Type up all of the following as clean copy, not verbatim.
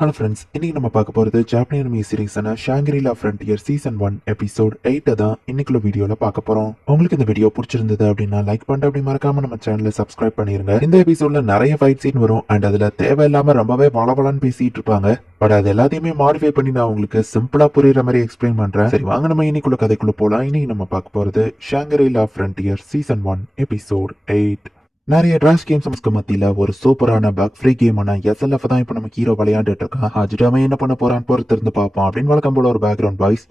Hello friends, இன்னைக்கு நம்ம பார்க்க போறது ஜாப்பனீஸ் அனிமி சீரிஸான ஷாங்கிரி-லா ஃப்ரண்டியர் சீசன் 1 எபிசோட் 8 தான் இன்னைக்குள்ள வீடியோல பார்க்க போறோம். உங்களுக்கு இந்த வீடியோ பிடிச்சிருந்தது அப்படின்னா லைக் பண்ணிட்டு அப்படி மறக்காம நம்ம சேனலை சப்ஸ்கிரைப் பண்ணிருங்க. இந்த எபிசோட்ல நிறைய ஃபைட் சீன் வரும் அண்ட் அதுல தேவையில்லாம ரொம்பவே பலபலன்னு பேசிட்டு இருப்பாங்க. பட் அது எல்லாத்தையுமே மாடிஃபை பண்ணி நான் உங்களுக்கு சிம்பிளா புரியுற மாதிரி எக்ஸ்பிளைன் பண்றேன். சரி வாங்க நம்ம இன்னைக்குள்ள கதைக்குள்ள போலாம். இன்னைக்கு நம்ம பார்க்க போறது ஷாங்கிரி-லா ஃப்ரண்டியர் சீசன் 1 எபிசோட் 8. நிறைய டிராஷ் கேம்ஸ்க்கு மத்தியில ஒரு சூப்பரான பக் ஃப்ரீ கேமான SLF தான் இப்போ நம்ம ஹீரோ விளையாண்டுட்டு இருக்கான். அஜிடாம என்ன பண்ண போறான்னு பொறுத்து இருந்து பார்ப்போம் அப்படின்னு வழக்கம் போல ஒரு பேக்ரவுண்ட் வாய்ஸ்.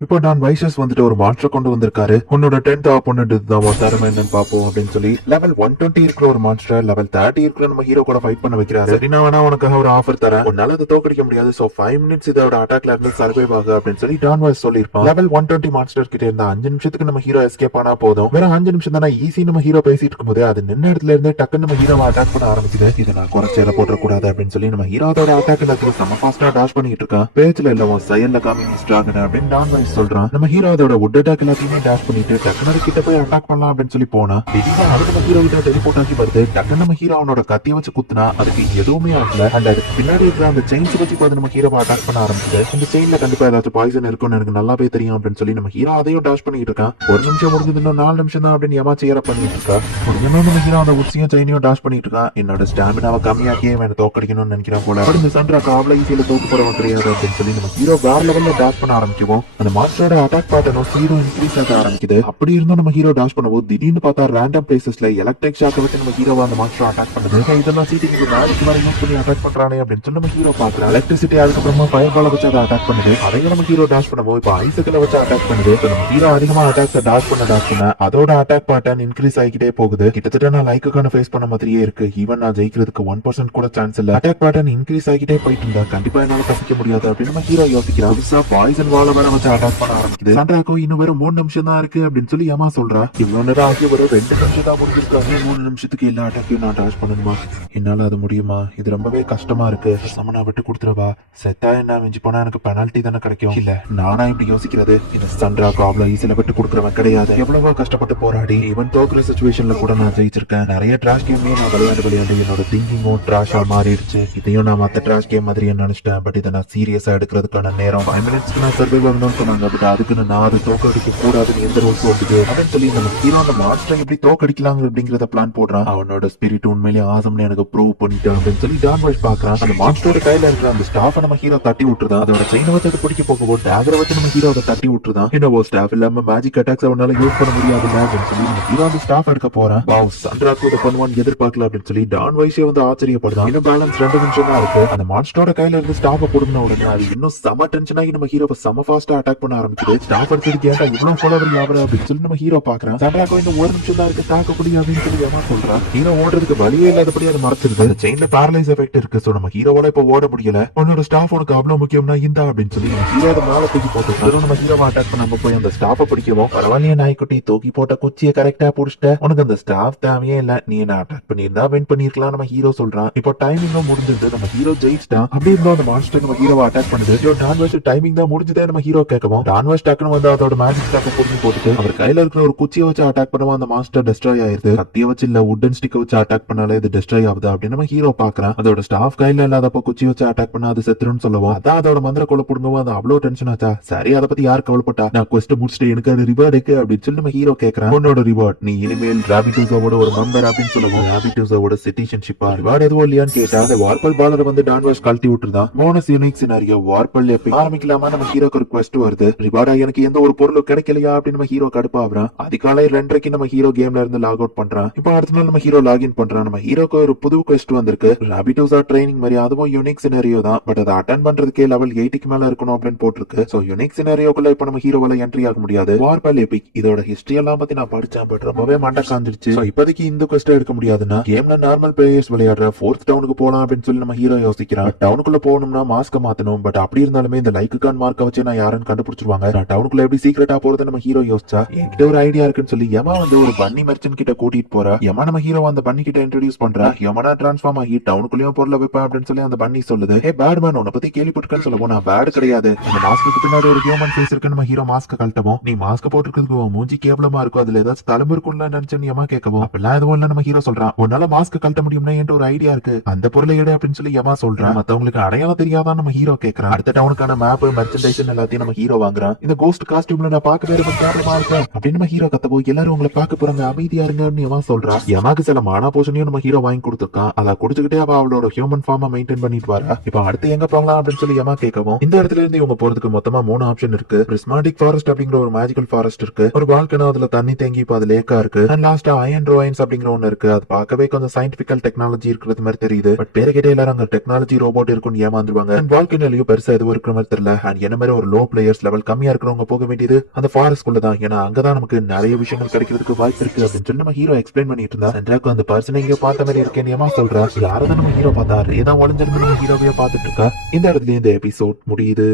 இப்போ டான் வைசஸ் வந்துட்டு ஒரு மாஸ்டர் கொண்டு வந்திருக்காரு. உன்னோட 10th ஆப்போனன்ட் இதுதான், உன் திறமை என்னன்னு பாப்போம் அப்படின்னு சொல்லி லெவல் 120 இருக்கிற ஒரு மாஸ்டர் லெவல் 30 இருக்கிற நம்ம ஹீரோ கூட ஃபைட் பண்ண வைக்கிறாரு. சரி நான் வேணா உனக்காக ஒரு ஆஃபர் தரேன், உன்னால அதை தோக்கடிக்க முடியாது, சோ 5 மினிட்ஸ் இதோட அட்டாக்ல இருந்து சர்வைவ் ஆகு அப்படின்னு சொல்லி டான் வைஸ் சொல்லியிருப்பான். லெவல் 120 மாஸ்டர் கிட்ட இருந்த 5 நிமிஷத்துக்கு நம்ம ஹீரோ எஸ்கேப் ஆனா போதும். வேற 5 நிமிஷம் தானே ஈஸி. நம்ம ஹீரோ பேசிட்டு இருக்கும்போது அது நின்ன இடத்துல இருந்து டக்குன்னு நம்ம ஹீரோவை அட்டாக் பண்ண ஆரம்பிக்குது. இதை நான் குறைச்சேல போட்டுறக்கூடாது அப்படின்னு சொல்லி நம்ம ஹீரோ அதோட அட்டாக் எல்லாத்தையும் செம ஃபாஸ்டா டாஷ் பண்ணிட்டு இருக்கான். பேச்சுல இல்ல உன் செயல்ல காமிங் ஸ்ட்ராகன் அப்படின்னு டான் வைஸ் சொல்றான். நம்ம ஹீரோ அதோட வுட் அட்டாக் எல்லாத்தையுமே டாஷ் பண்ணிட்டு டக்குனு கிட்ட போய் அட்டாக் பண்ணலாம் அப்படின்னு சொல்லி போனா திடீர்னு அது நம்ம ஹீரோ கிட்ட டெலிபோர்ட் ஆகி வருது. டக்குனு நம்ம ஹீரோ அவனோட கத்திய வச்சு குத்துனா அதுக்கு எதுவுமே ஆகல. அண்ட் அதுக்கு பின்னாடி இருக்கிற அந்த செயின்ஸ் வச்சு பார்த்து நம்ம ஹீரோவை அட்டாக் பண்ண ஆரம்பிச்சது. இந்த செயின்ல கண்டிப்பா ஏதாச்சும் பாய்சன் இருக்கும்னு எனக்கு நல்லாவே தெரியும் அப்படின்னு சொல்லி நம்ம ஹீரோ அதையும் டாஷ் பண்ணிட்டு இருக்கான். ஒரு நிமிஷம் முடிஞ்சது, இன்னும் 4 நிமிஷம் தான் அப்படின்னு ஏமாச்சியர பண்ணிட்டு இருக்கா. இன்னும் நம்ம ஹீரோ அந்த உட்சியும் செயினையும் டாஷ் பண்ணிட்டு இருக்கான். என்னோட ஸ்டாமினாவை கம்மியாக்கி அவன் தோக்கடிக்கணும்னு நினைக்கிறான் போல. இந்த சண்ட்ரா காவல ஈஸியில தோக்கு போறவன் கிடையாது அப்படின்னு சொல்லி நம்ம ஹீரோ வேற லெவல்ல டாஷ் பண்ண ஆரம்பிக்குவோம். அந்த மாஸ்டரோட அட்டாக் பேட்டர்னும் ஹீரோ இன்க்ரீஸ் ஆக ஆரம்பிக்குது. அப்படி இருந்தும் நம்ம ஹீரோ டாஷ் பண்ணுவோம். திடீர்னு பார்த்தா ரேண்டம் பிளேசஸ்ல எலக்ட்ரிக் ஷாக்கை வச்சு நம்ம ஹீரோவை அந்த மாஸ்டர் அட்டாக் பண்ணுது. இதெல்லாம் சீட்டிக்கு நாளைக்கு மாதிரி யூஸ் பண்ணி அட்டாக் பண்றானே அப்படின்னு சொல்லி நம்ம ஹீரோ பாக்குறோம். எலக்ட்ரிசிட்டி அதுக்கப்புறமா ஃபயர் பால வச்சு அதை அட்டாக் பண்ணுது. அதையும் நம்ம ஹீரோ டாஷ் பண்ணுவோம். இப்போ ஐசக்கில் வச்சு அட்டாக் பண்ணுது. நம்ம ஹீரோ அதிகமா அட்டாக்ஸ் டாஷ் பண்ண அதோட அட்டாக் பேட்டர்ன் இன்க்ரீஸ் ஆகிட்டே போகுது. கிட்டத்தட்ட நான் லைக்குக்கான ஃபேஸ் பண்ண மாதிரியே இருக்கு. ஈவன் நான் ஜெயிக்கிறதுக்கு 1% கூட சான்ஸ் இல்ல. அட்டாக் பேட்டர்ன் இன்க்ரீஸ் ஆகிட்டே போயிட்டு இருந்தா கண்டிப்பா என்னால தப்பிக்க முடியாது அப்படின்னு நம்ம ஹீரோ யோசிக்கிறான். புதுசா பாய்சன் வால வர வச்சு அட்டாக் பண்ண ஆரம்பிக்குது. சண்ட்ராக்கோ இன்னும் வெறும் 3 நிமிஷம் தான் இருக்கு அப்படின்னு சொல்லி ஏமா சொல்றா. இவ்வளவு நேரம் ஆகி ஒரு 2 நிமிஷம் தான் முடிஞ்சிருக்காங்க. 3 நிமிஷத்துக்கு எல்லா அட்டாக்கையும் நான் டாஷ் பண்ணணுமா? என்னால அது முடியுமா? இது ரொம்பவே கஷ்டமா இருக்கு. சமனா விட்டு கொடுத்துருவா. செத்தா என்ன மிஞ்சி போனா எனக்கு பெனால்ட்டி தானே கிடைக்கும். இல்ல நானா இப்படி யோசிக்கிறது. இந்த சண்ட்ரா ப்ராப்ளம் ஈஸியில விட்டு கொடுக்குறவன் கிடையாது. எவ்வளவோ கஷ்டப்பட்டு போராடி ஈவன் தோக்குற சிச்சுவேஷன்ல கூட நான் ஜெயிச்சிருக்கேன். நிறைய டிராஷ் கேமே நான் விளையாண்டு என்னோட திங்கிங்கும் டிராஷா மாறிடுச்சு. இதையும் நான் மத்த டிராஷ் கேம் மாதிரி நினைச்சிட்டேன். பட் இதை நான் சீரியஸா எடுக்கிறதுக்கான நேரம் 5 மினிட்ஸ்க்கு நான் சர்வை பண்ணணும்னு சொன்னாங்க. பட் அதுக்கு நான் அதை தோக்கடிக்க கூடாதுன்னு எந்த ரூல்ஸ் ஓட்டுது அப்படின்னு சொல்லி நம்ம ஹீரோ அந்த மாஸ்டரை எப்படி தோக்கடிக்கலாங்க அப்படிங்கறத பிளான் போடுறான். அவனோட ஸ்பிரிட் உண்மையிலேயே ஆசம்னு எனக்கு ப்ரூவ் பண்ணிட்டான் அப்படின்னு சொல்லி டான் வைஸ் பாக்குறான். அந்த மாஸ்டரோட கையில இருக்கிற அந்த ஸ்டாஃபை நம்ம ஹீரோ தட்டி விட்டுருதான். அதோட செயினை வச்சு அதை பிடிக்க போகும்போது டேகரை வச்சு நம்ம ஹீரோ அதை தட்டி விட்டுருதான். என்னவோ ஸ்டாஃப் இல்லாம மேஜிக் அட்டாக்ஸ் அவனால யூஸ் பண்ண முடியாது அப்படின்னு சொல்லி நம்ம ஹீரோ அந்த ஸ்டாஃப் எடுக்க போறான். வாவ், சண்ட்ராக்கு இதை பண்ணுவான்னு எதிர்பார்க்கல அப்படின்னு சொல்லி டான் வைஸே வந்து ஆச்சரியப்படுதான். இன்னும் பேலன்ஸ் 2 நிமிஷம் தான் இருக்கு. அந்த மாஸ்டரோட கையில இருந்து ஸ்டாஃபை கொடுன உடனே அது இன்னும் செம டென்ஷன் ஆகி நம்ம ஹீரோவை செம ஃபாஸ்டா அட்டாக் பண்ண ஆரம்பிக்குது. ஸ்டாஃப் எடுத்துட்டு கேட்டா இவ்வளவு ஃபாலோவர் யாவரா அப்படின்னு சொல்லி நம்ம ஹீரோ பாக்குறான். சண்ட்ராக்கோ இன்னும் 1 நிமிஷம் தான் இருக்கு, தாக்க முடியாது அப்படின்னு சொல்லி ஏமா சொல்றான். ஹீரோ ஓடுறதுக்கு வழியே இல்லாதபடி அதை மறைச்சிருது. செயின்ல பேரலைஸ் எஃபெக்ட் இருக்கு. சோ நம்ம ஹீரோவோட இப்ப ஓட முடியல. உன்னோட ஸ்டாஃப் உனக்கு அவ்வளவு முக்கியம்னா இந்தா அப்படின்னு சொல்லி நம்ம ஹீரோ அதை மேல தூக்கி போட்டு நம்ம ஹீரோவை அட்டாக் பண்ணாம போய் அந்த ஸ்டாஃபை பிடிக்கவும். பரவாயில்லையே நாய்க்குட்டி, தூக்கி போட்ட குச்சியை கரெக்டா புடிச்சிட்ட. உனக்கு அந்த ஸ்டாஃப் தேவையே இல்ல, நீ என்ன அட்டாக் பண்ணியிருந்தா வின் பண்ணிருக்கலாம் நம்ம ஹீரோ சொல்றான். இப்போ டைமிங்கும் முடிஞ்சது. நம்ம ஹீரோ ஜெயிச்சிட்டான். அப்படி இருந்தோம் அந்த மாஸ்டர் நம்ம ஹீரோவை அட்டாக் பண்ணுது. டான் வைஸ் டைமிங் தான் முடிஞ்சதே நம்ம ஹீரோ கேட்கவும். டான் வைஸ் டக்குனு வந்து அதோட மேஜிக் ஸ்டாஃபை புடிச்சு போட்டுட்டு அவர் கையில இருக்கிற ஒரு குச்சியை வச்சு அட்டாக் பண்ணுவோம். அந்த மாஸ்டர் டெஸ்ட்ராய் ஆயிருது. கத்திய வச்சு இல்ல வுடன் ஸ்டிக் வச்சு அட்டாக் பண்ணாலே இது டெஸ்ட்ராய் ஆகுது அப்படின்னு நம்ம ஹீரோ பாக்குறான். அதோட ஸ்டாஃப் கையில இல்லாதப்ப குச்சி வச்சு அட்டாக் பண்ணா அது செத்துருன்னு சொல்லுவோம். அதான் அதோட மந்திர கொலை புடுங்கவும் அது அவ்வளவு டென்ஷன் ஆச்சா. சரி அதை பத்தி யார் கவலைப்பட்டா, நான் குவெஸ்ட் முடிச்சுட்டு எனக்கு அது ரிவார்டு இருக்கு அப்படின்னு சொல்லி நம்ம ஹீரோ கேட்கறான். உன்னோட ரிவார்ட் நீ இனிமேல் ராபிட்டூஸோட ஒரு மெம்பர் அப்படின்னு சொல்லுவோம். ராபிட்டூஸோட சிட்டிசன்ஷிப்பா ரிவார்டு எதுவும் இல்லையான்னு கேட்டா அந்த வார்பல் பாலரை வந்து டான் வைஸ் கழட்டி விட்டுருதான். போனஸ் யூனிக் சினாரியோ வார்பல் எப்படி ஆரம்பிக்கலாமா நம்ம ஹீரோக்கு ஒரு குவெஸ்ட் வருது. ரிவார்டா எனக்கு எந்த ஒரு பொருளும் கிடைக்கலையா அப்படின்னு நம்ம ஹீரோ கடுப்பாகிறான். அதிகாலை 2:30 நம்ம ஹீரோ கேம்ல இருந்து லாக் அவுட் பண்றான். இப்போ அடுத்த நாள் நம்ம ஹீரோ லாகின் பண்றான். நம்ம ஹீரோக்கு ஒரு புது குவெஸ்ட் வந்திருக்கு. ராபிட்டூஸா ட்ரைனிங் மாதிரி. அதுவும் யூனிக் சினாரியோ தான். பட் அதை அட்டெண்ட் பண்றதுக்கே லெவல் 8க்கு மேல இருக்கணும் அப்படின்னு போட்டிருக்கு. சோ யூனிக் சினாரியோக்குள்ள இப்ப நம்ம ஹீரோவால என்ட்ரி ஆக முடியாது. வார்பல் எபிக் இதோட ஹிஸ்டரி எல்லாம் பத்தி நான் படிச்சேன். பட் ரொம்பவே மண்டை காஞ்சிருச்சு. இப்போதைக்கு இந்த குவெஸ்ட் எடுக்க முடியாதுன்னா கேம்ல நார்மல் பிளேயர்ஸ் விளையாடுற 4th டவுனுக்கு போலாம் அப்படின்னு சொல்லி நம்ம ஹீரோ யோசிக்கிறான். டவுனுக்குள்ள போகணும்னா மாஸ்க மாத்தணும். பட் அப்படி இருந்தாலுமே இந்த லைக்குக்கான் மார்க்க வச்சு நான் யாருன்னு கண்டுபிடிக்க கண்டுபிடிச்சிருவாங்க. நான் டவுனுக்குள்ள எப்படி சீக்கிரட்டா போறது நம்ம ஹீரோ யோசிச்சா என்கிட்ட ஒரு ஐடியா இருக்குன்னு சொல்லி யமா வந்து ஒரு பன்னி மெர்ச்சன்ட் கிட்ட கூட்டிட்டு போறா. யமா நம்ம ஹீரோ அந்த பன்னி கிட்ட இன்ட்ரோடியூஸ் பண்றா. யமனா டிரான்ஸ்ஃபார்ம் ஆகி டவுனுக்குள்ளேயும் பொருளை வைப்பா அப்படின்னு சொல்லி அந்த பன்னி சொல்லுது. ஏ பேட் மேன், உன்னை பத்தி கேள்விப்பட்டிருக்கேன்னு சொல்லுவோம். நான் பேட் கிடையாது. இந்த மாஸ்க்கு பின்னாடி ஒரு ஹியூமன் ஃபேஸ் இருக்கு. நம்ம ஹீரோ மாஸ்க் கழட்டவும், நீ மாஸ்க் போட்டுருக்கிறதுக்கு உன் மூஞ்சி கேவலமா இருக்கும், அதுல ஏதாச்சும் தழும்பு இருக்கும்ல நினைச்சு யமா கேட்கவும், அப்பெல்லாம் எதுவும் இல்ல நம்ம ஹீரோ சொல்றான். உன்னால மாஸ்க் கழட்ட முடியும்னா என்கிட்ட ஒரு ஐடியா இருக்கு, அந்த பொருளை எடு அப்படின்னு சொல்லி யமா சொல்றான். மத்தவங்களுக்கு அடையாளம் தெரியாதான் நம்ம ஹீரோ கேட்கறான். அடுத்த டவுனுக்கான மேப் மெர்ச்சன்டைசேஷன் எல்லாத்தையும் நம்ம ஹீரோ வாங்குறான். இந்த கோஸ்ட் காஸ்டியூம்ல நான் பார்க்கவே ரொம்ப கேவலமா இருக்கேன் அப்படின்னு நம்ம ஹீரோ கத்தப்போ, எல்லாரும் உங்களை பார்க்க போறாங்க, அமைதியா இருங்கன்னு யமா சொல்றா. யமாக்கு சில மானா போஷனையும் நம்ம ஹீரோ வாங்கி கொடுத்துருக்கான். அதை குடிச்சுக்கிட்டே அவ அவளோட ஹியூமன் ஃபார்மை மெயின்டைன் பண்ணிட்டு வரா. இப்ப அடுத்து எங்க போகலாம் அப்படின்னு சொல்லி யமா கேட்கவும், இந்த இடத்துல இருந்து இவங்க போறதுக்கு மொத்தமா 3 ஆப்ஷன் இருக்கு. பிரிஸ்மாட்டிக் ஃபாரஸ்ட் அப்படிங்கிற ஒரு மேஜிக்கல் ஃபாரஸ்ட் இருக்கு, ஒரு வால்கனோ அதுல தண்ணி தேங்கி இப்ப அது லேக்கா இருக்கு, அண்ட் லாஸ்டா அயன் ரோயின்ஸ் அப்படிங்கிற ஒன்னு இருக்கு. அது பார்க்கவே கொஞ்சம் சயின்டிபிக்கல் டெக்னாலஜி இருக்கிறது மாதிரி தெரியுது. பட் பேரு கிட்டே எல்லாரும் அங்க டெக்னாலஜி ரோபோட் இருக்குன்னு ஏமாந்துருவாங்க. அண்ட் வால்கனோலயும் பெருசா எதுவும் இருக்கிற மாதிரி தெரியல. அண்ட் என்ன மாதிரி ஒரு லோ பிளேயர்ஸ் லெவல் கம்மியா இருக்கிறவங்க போக வேண்டியது அந்த ஃபாரஸ்ட் குள்ள தான். ஏன்னா அங்கதான் நமக்கு நிறைய விஷயங்கள் கிடைக்கிறதுக்கு வாய்ப்பு இருக்கு அப்படின்னு சொல்லி நம்ம ஹீரோ எக்ஸ்பிளைன் பண்ணிட்டு இருந்தா. சென்ட்ராக்கு அந்த பர்சன் இங்க பார்த்த மாதிரி இருக்கேன் ஏமா சொல்றா. யாரதான் நம்ம ஹீரோ பார்த்தா ரேதான் உடஞ்சிருந்து நம்ம ஹீரோவையே பார்த்துட்டு இருக்கா. இந்த இடத்துல இந்த எபிசோட் முடியுது.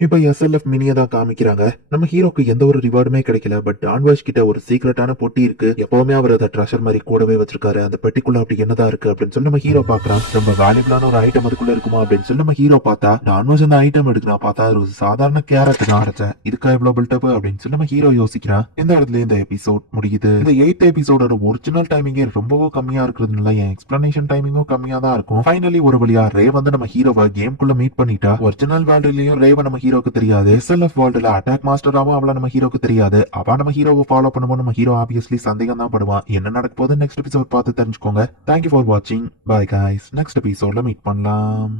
இப்ப SLF மினியை தான் காமிக்கிறாங்க. நம்ம ஹீரோக்கு எந்த ஒரு ரிவார்டுமே கிடைக்கல. பட் டான்வாஷ் கிட்ட ஒரு சீக்ரெட்டான பொட்டி இருக்கு. எப்பவுமே அவர் அதை ட்ரெஷர் மாதிரி கூடவே வச்சிருக்காரு. அந்த பெட்டிக்குள்ள அப்படி என்னதான் இருக்கு அப்படின்னு சொல்லி நம்ம ஹீரோ பாக்குறான். ரொம்ப வேல்யூபிளான ஒரு ஐட்டம் அதுக்குள்ள இருக்குமா அப்படின்னு சொல்லி நம்ம ஹீரோ பார்த்தா, டான்வாஷ் அந்த ஐட்டம் எடுக்கிறான். பார்த்தா அது ஒரு சாதாரண கேரட் தான். அடைச்சேன், இதுக்கா இவ்வளவு பில்டப் அப்படின்னு சொல்லி நம்ம ஹீரோ யோசிக்கிறான். இந்த இடத்துல இந்த எபிசோட் முடியுது. இந்த 8th எபிசோடோட ஒரிஜினல் டைமிங்கே ரொம்பவும் கம்மியா இருக்கிறதுனால என் எக்ஸ்பிளனேஷன் டைமிங்கும் கம்மியா தான் இருக்கும். ஃபைனலி ஒரு வழியா ரே வந்து நம்ம ஹீரோவை கேம்குள்ள மீட் பண்ணிட்டா. ஒரிஜினல் வேர்ல்டுலயும் ரேவை நம்ம ஹீரோக்கு தெரியாது. SLF வேர்ல்டுல அட்டாக் மாஸ்டராவும் அவள நம்ம ஹீரோக்கு தெரியாது. அவ நம்ம ஹீரோவை ஃபாலோ பண்ணும்போது நம்ம ஹீரோ ஆப்வியஸ்லி சந்தேகம் தான் படுவான். என்ன நடக்க போகுது நெக்ஸ்ட் எபிசோட் பார்த்து தெரிஞ்சுக்கோங்க. தேங்க்யூ ஃபார் வாட்சிங். Bye guys. நெக்ஸ்ட் எபிசோட்ல மீட் பண்ணலாம்.